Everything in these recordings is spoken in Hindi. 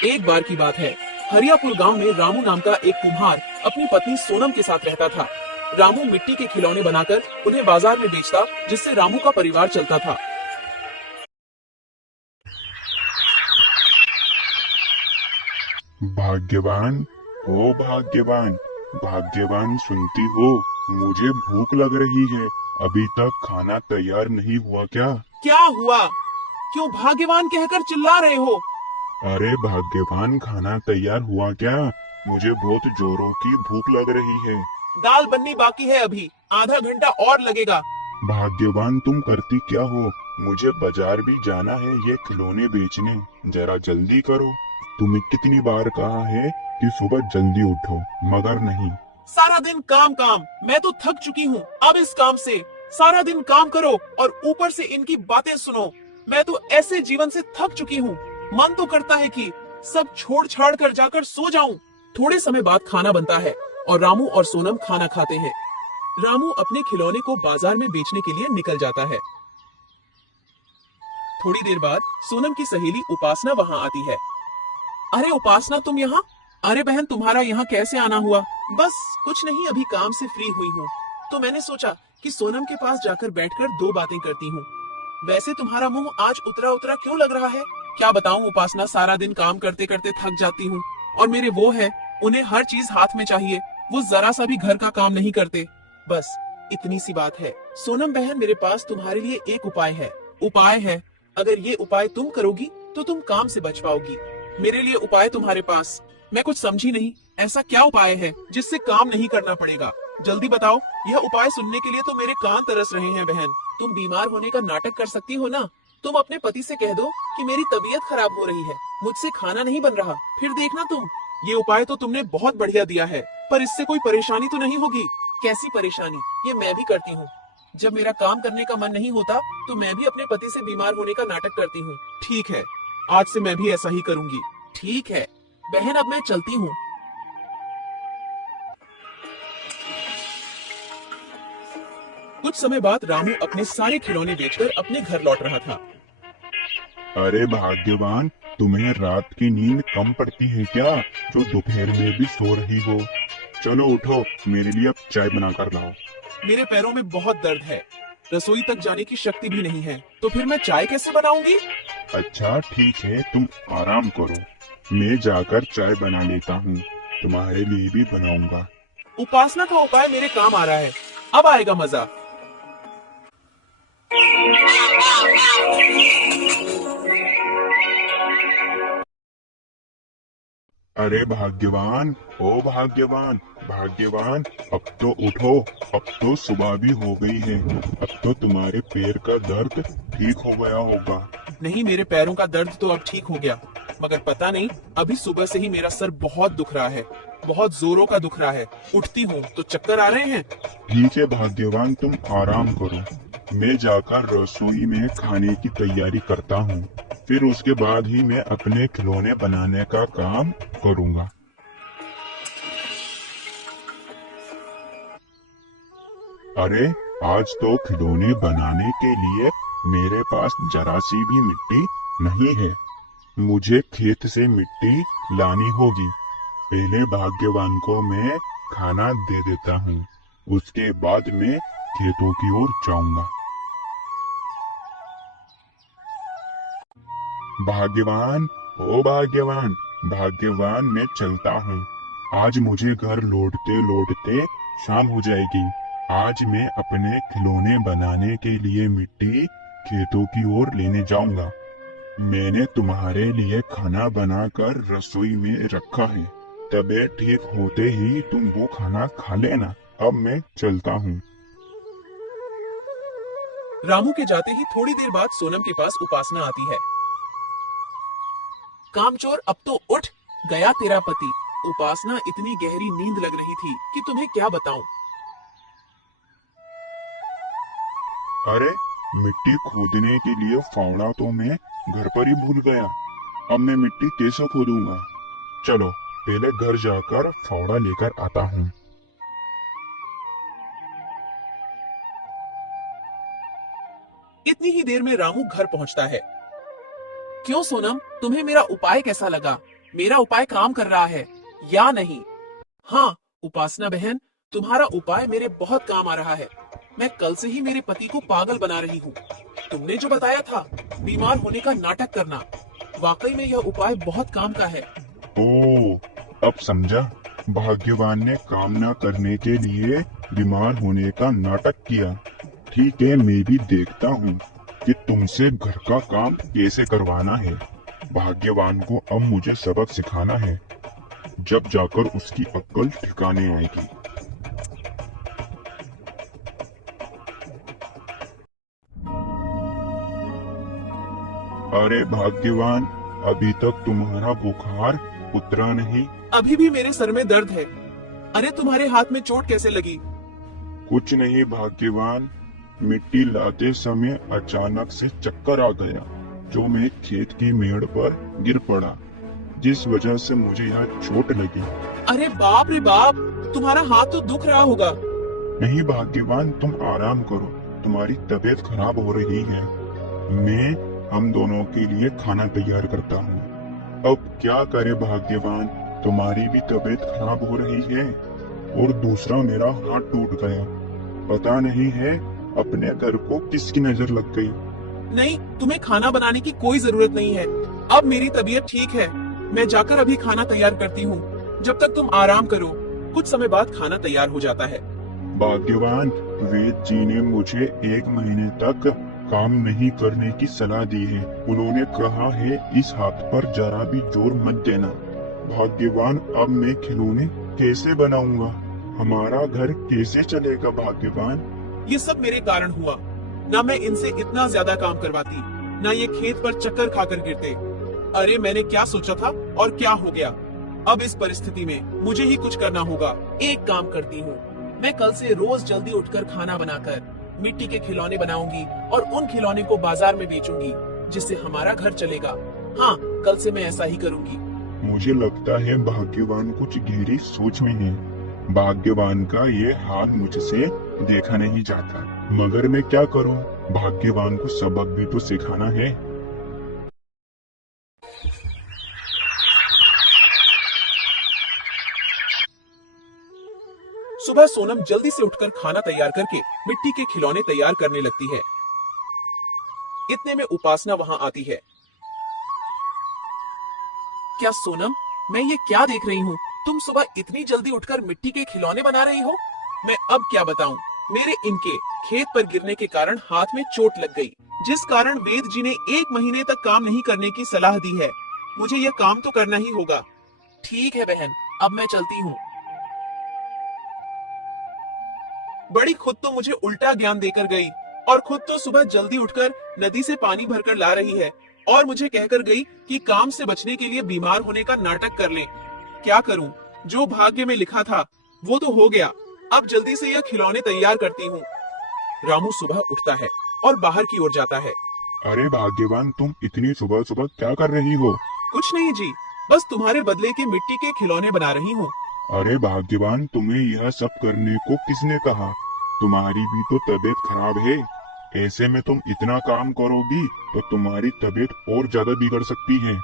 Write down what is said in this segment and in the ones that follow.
एक बार की बात है, हरियापुर गांव में रामू नाम का एक कुम्हार अपनी पत्नी सोनम के साथ रहता था। रामू मिट्टी के खिलौने बनाकर उन्हें बाजार में बेचता, जिससे रामू का परिवार चलता था। भाग्यवान, ओ भाग्यवान, भाग्यवान सुनती हो? मुझे भूख लग रही है। अभी तक खाना तैयार नहीं हुआ क्या? क्या हुआ? क्यों भाग्यवान कहकर चिल्ला रहे हो? अरे भाग्यवान, खाना तैयार हुआ क्या? मुझे बहुत जोरों की भूख लग रही है। दाल बननी बाकी है, अभी आधा घंटा और लगेगा। भाग्यवान, तुम करती क्या हो? मुझे बाजार भी जाना है ये खिलौने बेचने। जरा जल्दी करो। तुम्हें कितनी बार कहा है कि सुबह जल्दी उठो, मगर नहीं। सारा दिन काम काम, मैं तो थक चुकी हूँ अब इस काम से। सारा दिन काम करो और ऊपर से इनकी बातें सुनो। मैं तो ऐसे जीवन से थक चुकी हूँ। मन तो करता है कि सब छोड़ छाड़ कर जाकर सो जाऊं। थोड़े समय बाद खाना बनता है और रामू और सोनम खाना खाते हैं। रामू अपने खिलौने को बाजार में बेचने के लिए निकल जाता है। थोड़ी देर बाद सोनम की सहेली उपासना वहाँ आती है। अरे उपासना, तुम यहाँ? अरे बहन, तुम्हारा यहाँ कैसे आना हुआ? बस कुछ नहीं, अभी काम से फ्री हुई हूँ, तो मैंने सोचा कि सोनम के पास जाकर बैठकर दो बातें करती हूँ। वैसे तुम्हारा मुंह आज उतरा उतरा क्यों लग रहा है? क्या बताऊं उपासना, सारा दिन काम करते करते थक जाती हूँ। और मेरे वो है, उन्हें हर चीज हाथ में चाहिए। वो जरा सा भी घर का काम नहीं करते। बस इतनी सी बात है। सोनम बहन, मेरे पास तुम्हारे लिए एक उपाय है। उपाय है? अगर ये उपाय तुम करोगी तो तुम काम से बच पाओगी। मेरे लिए उपाय तुम्हारे पास? मैं कुछ समझी नहीं। ऐसा क्या उपाय है जिससे काम नहीं करना पड़ेगा? जल्दी बताओ। यह उपाय सुनने के लिए तो मेरे कान तरस रहे हैं बहन। तुम बीमार होने का नाटक कर सकती हो ना? तुम अपने पति से कह दो कि मेरी तबीयत खराब हो रही है, मुझसे खाना नहीं बन रहा, फिर देखना तुम। ये उपाय तो तुमने बहुत बढ़िया दिया है, पर इससे कोई परेशानी तो नहीं होगी? कैसी परेशानी? ये मैं भी करती हूँ। जब मेरा काम करने का मन नहीं होता तो मैं भी अपने पति से बीमार होने का नाटक करती हूँ। ठीक है, आज से मैं भी ऐसा ही करूंगी। ठीक है बहन, अब मैं चलती हूँ। कुछ समय बाद रामू अपने सारे खिलौने बेचकर अपने घर लौट रहा था। अरे भाग्यवान, तुम्हें रात की नींद कम पड़ती है क्या, जो दोपहर में भी सो रही हो? चलो उठो, मेरे लिए अब चाय बनाकर लाओ। मेरे पैरों में बहुत दर्द है, रसोई तक जाने की शक्ति भी नहीं है, तो फिर मैं चाय कैसे बनाऊंगी? अच्छा ठीक है, तुम आराम करो। मैं जाकर चाय बना लेता हूँ, तुम्हारे लिए भी बनाऊंगा। उपासना का उपाय मेरे काम आ रहा है, अब आएगा मजा। अरे भाग्यवान, ओ भाग्यवान, भाग्यवान, अब तो उठो। अब तो सुबह भी हो गई है। अब तो तुम्हारे पैर का दर्द ठीक हो गया होगा। नहीं, मेरे पैरों का दर्द तो अब ठीक हो गया, मगर पता नहीं, अभी सुबह से ही मेरा सर बहुत दुख रहा है। बहुत जोरों का दुख रहा है। उठती हूँ तो चक्कर आ रहे हैं। ठीक है भाग्यवान, तुम आराम करो। मैं जाकर रसोई में खाने की तैयारी करता हूँ। फिर उसके बाद ही मैं अपने खिलौने बनाने का काम करूँगा। अरे, आज तो खिलौने बनाने के लिए मेरे पास जरा सी भी मिट्टी नहीं है। मुझे खेत से मिट्टी लानी होगी। पहले भाग्यवान को मैं खाना दे देता हूँ, उसके बाद मैं खेतों की ओर जाऊंगा। भाग्यवान, ओ भाग्यवान, भाग्यवान, मैं चलता हूँ। आज मुझे घर लौटते लौटते शाम हो जाएगी। आज मैं अपने खिलौने बनाने के लिए मिट्टी खेतों की ओर लेने जाऊंगा। मैंने तुम्हारे लिए खाना बनाकर रसोई में रखा है। तबीयत ठीक होते ही तुम वो खाना खा लेना। अब मैं चलता हूँ। रामू के जाते ही थोड़ी देर बाद सोनम के पास उपासना आती है। कामचोर, अब तो उठ, गया तेरा पति। उपासना, इतनी गहरी नींद लग रही थी कि तुम्हें क्या बताऊं। अरे, मिट्टी खोदने के लिए फावड़ा तो मैं घर पर ही भूल गया। अब मैं मिट्टी कैसे खोदूंगा? चलो, पहले घर जाकर फावड़ा लेकर आता हूँ। इतनी ही देर में रामू घर पहुंचता है। क्यों सोनम, तुम्हें मेरा उपाय कैसा लगा? मेरा उपाय काम कर रहा है या नहीं। हाँ उपासना बहन, तुम्हारा उपाय मेरे बहुत काम आ रहा है। मैं कल से ही मेरे पति को पागल बना रही हूँ। तुमने जो बताया था बीमार होने का नाटक करना, वाकई में यह उपाय बहुत काम का है। ओ, अब समझा। भाग्यवान ने काम न करने के लिए बीमार होने का नाटक किया। ठीक है, मैं भी देखता हूँ कि तुमसे घर का काम कैसे करवाना है। भाग्यवान को अब मुझे सबक सिखाना है, जब जाकर उसकी अक्ल ठिकाने आएगी। अरे भाग्यवान, अभी तक तुम्हारा बुखार उतरा नहीं। अभी भी मेरे सर में दर्द है। अरे तुम्हारे हाथ में चोट कैसे लगी? कुछ नहीं भाग्यवान, मिट्टी लाते समय अचानक से चक्कर आ गया, जो मैं खेत की मेड़ पर गिर पड़ा, जिस वजह से मुझे यहाँ चोट लगी। अरे बाप रे बाप, तुम्हारा हाथ तो दुख रहा होगा। नहीं भाग्यवान, तुम आराम करो, तुम्हारी तबीयत खराब हो रही है। मैं हम दोनों के लिए खाना तैयार करता हूँ। अब क्या करे भाग्यवान, तुम्हारी भी तबीयत खराब हो रही है और दूसरा मेरा हाथ टूट गया। पता नहीं है अपने घर को किसकी नजर लग गई। नहीं, तुम्हें खाना बनाने की कोई जरूरत नहीं है। अब मेरी तबीयत ठीक है। मैं जाकर अभी खाना तैयार करती हूँ। जब तक तुम आराम करो। कुछ समय बाद खाना तैयार हो जाता है। भाग्यवान, वेद जी ने मुझे 1 महीने तक काम नहीं करने की सलाह दी है। उन्होंने कहा है इस हाथ पर जरा भी जोर मत देना। भाग्यवान, अब मैं खिलौने कैसे बनाऊंगा? हमारा घर कैसे चलेगा भाग्यवान? ये सब मेरे कारण हुआ। ना मैं इनसे इतना ज्यादा काम करवाती, ना ये खेत पर चक्कर खाकर गिरते। अरे मैंने क्या सोचा था और क्या हो गया। अब इस परिस्थिति में मुझे ही कुछ करना होगा। एक काम करती हूँ, मैं कल से रोज जल्दी उठकर खाना बनाकर मिट्टी के खिलौने बनाऊंगी और उन खिलौने को बाजार में बेचूंगी, जिससे हमारा घर चलेगा। हाँ, कल से मैं ऐसा ही करूंगी। मुझे लगता है भाग्यवान कुछ गहरी सोच में है। भाग्यवान का ये हाल मुझसे देखा नहीं जाता, मगर मैं क्या करूं? भाग्यवान को सबक भी तो सिखाना है। सुबह सोनम जल्दी से उठकर खाना तैयार करके मिट्टी के खिलौने तैयार करने लगती है। इतने में उपासना वहां आती है। क्या सोनम, मैं ये क्या देख रही हूँ? तुम सुबह इतनी जल्दी उठकर मिट्टी के खिलौने बना रही हो? मैं अब क्या बताऊं? मेरे इनके खेत पर गिरने के कारण हाथ में चोट लग गई, जिस कारण वेद जी ने 1 महीने तक काम नहीं करने की सलाह दी है। मुझे यह काम तो करना ही होगा। ठीक है बहन, अब मैं चलती हूँ। बड़ी खुद तो मुझे उल्टा ज्ञान देकर गई और खुद तो सुबह जल्दी उठकर नदी से पानी भरकर ला रही है और मुझे कहकर गई कि काम से बचने के लिए बीमार होने का नाटक कर लें। क्या करूं? जो भाग्य में लिखा था वो तो हो गया। अब जल्दी से यह खिलौने तैयार करती हूँ। रामू सुबह उठता है और बाहर की ओर जाता है। अरे भाग्यवान, तुम इतनी सुबह सुबह क्या कर रही हो? कुछ नहीं जी, बस तुम्हारे बदले के मिट्टी के खिलौने बना रही हूँ। अरे भाग्यवान, तुम्हें यह सब करने को किसने कहा? तुम्हारी भी तो तबीयत खराब है। ऐसे में तुम इतना काम करोगी तो तुम्हारी तबीयत और ज्यादा बिगड़ सकती है।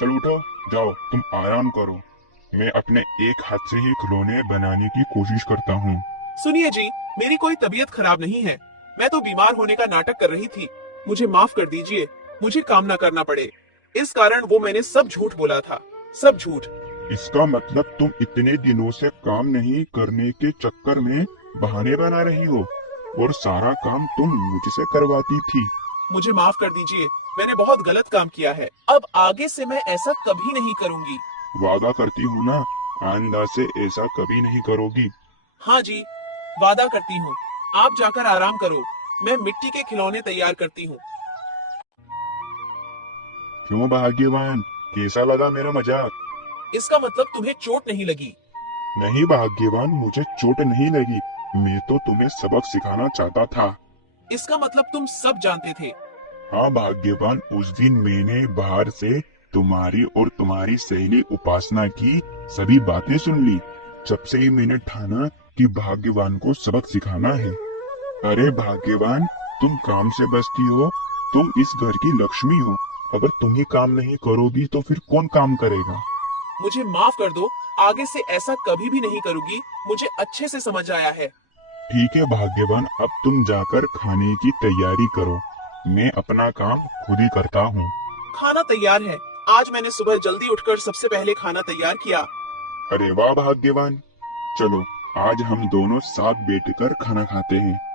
चलो उठो, जाओ तुम आराम करो। मैं अपने एक हाथ से ही खिलौने बनाने की कोशिश करता हूँ। सुनिए जी, मेरी कोई तबीयत खराब नहीं है। मैं तो बीमार होने का नाटक कर रही थी। मुझे माफ कर दीजिए। मुझे काम ना करना पड़े, इस कारण वो मैंने सब झूठ बोला था। सब झूठ। इसका मतलब तुम इतने दिनों से काम नहीं करने के चक्कर में बहाने बना रही हो और सारा काम तुम मुझसे करवाती थी। मुझे माफ कर दीजिए, मैंने बहुत गलत काम किया है। अब आगे से मैं ऐसा कभी नहीं करूंगी। वादा करती हूँ ना, आइंदा से ऐसा कभी नहीं करोगी। हाँ जी, वादा करती हूँ। आप जाकर आराम करो, मैं मिट्टी के खिलौने तैयार करती हूँ। क्यों भाग्यवान, कैसा लगा मेरा मजाक? इसका मतलब तुम्हें चोट नहीं लगी? नहीं भाग्यवान, मुझे चोट नहीं लगी। मैं तो तुम्हें सबक सिखाना चाहता था। इसका मतलब तुम सब जानते थे? हाँ भाग्यवान, उस दिन मैंने बाहर से तुम्हारी और तुम्हारी सहेली उपासना की सभी बातें सुन ली। जब से ही मैंने ठाना कि भाग्यवान को सबक सिखाना है। अरे भाग्यवान, तुम काम से बचती हो, तुम इस घर की लक्ष्मी हो। अगर तुम ही काम नहीं करोगी तो फिर कौन काम करेगा? मुझे माफ कर दो, आगे से ऐसा कभी भी नहीं करूंगी, मुझे अच्छे से समझ आया है। ठीक है भाग्यवान, अब तुम जाकर खाने की तैयारी करो, मैं अपना काम खुद ही करता हूँ। खाना तैयार है। आज मैंने सुबह जल्दी उठकर सबसे पहले खाना तैयार किया। अरे वाह भाग्यवान, चलो आज हम दोनों साथ बैठकर खाना खाते हैं।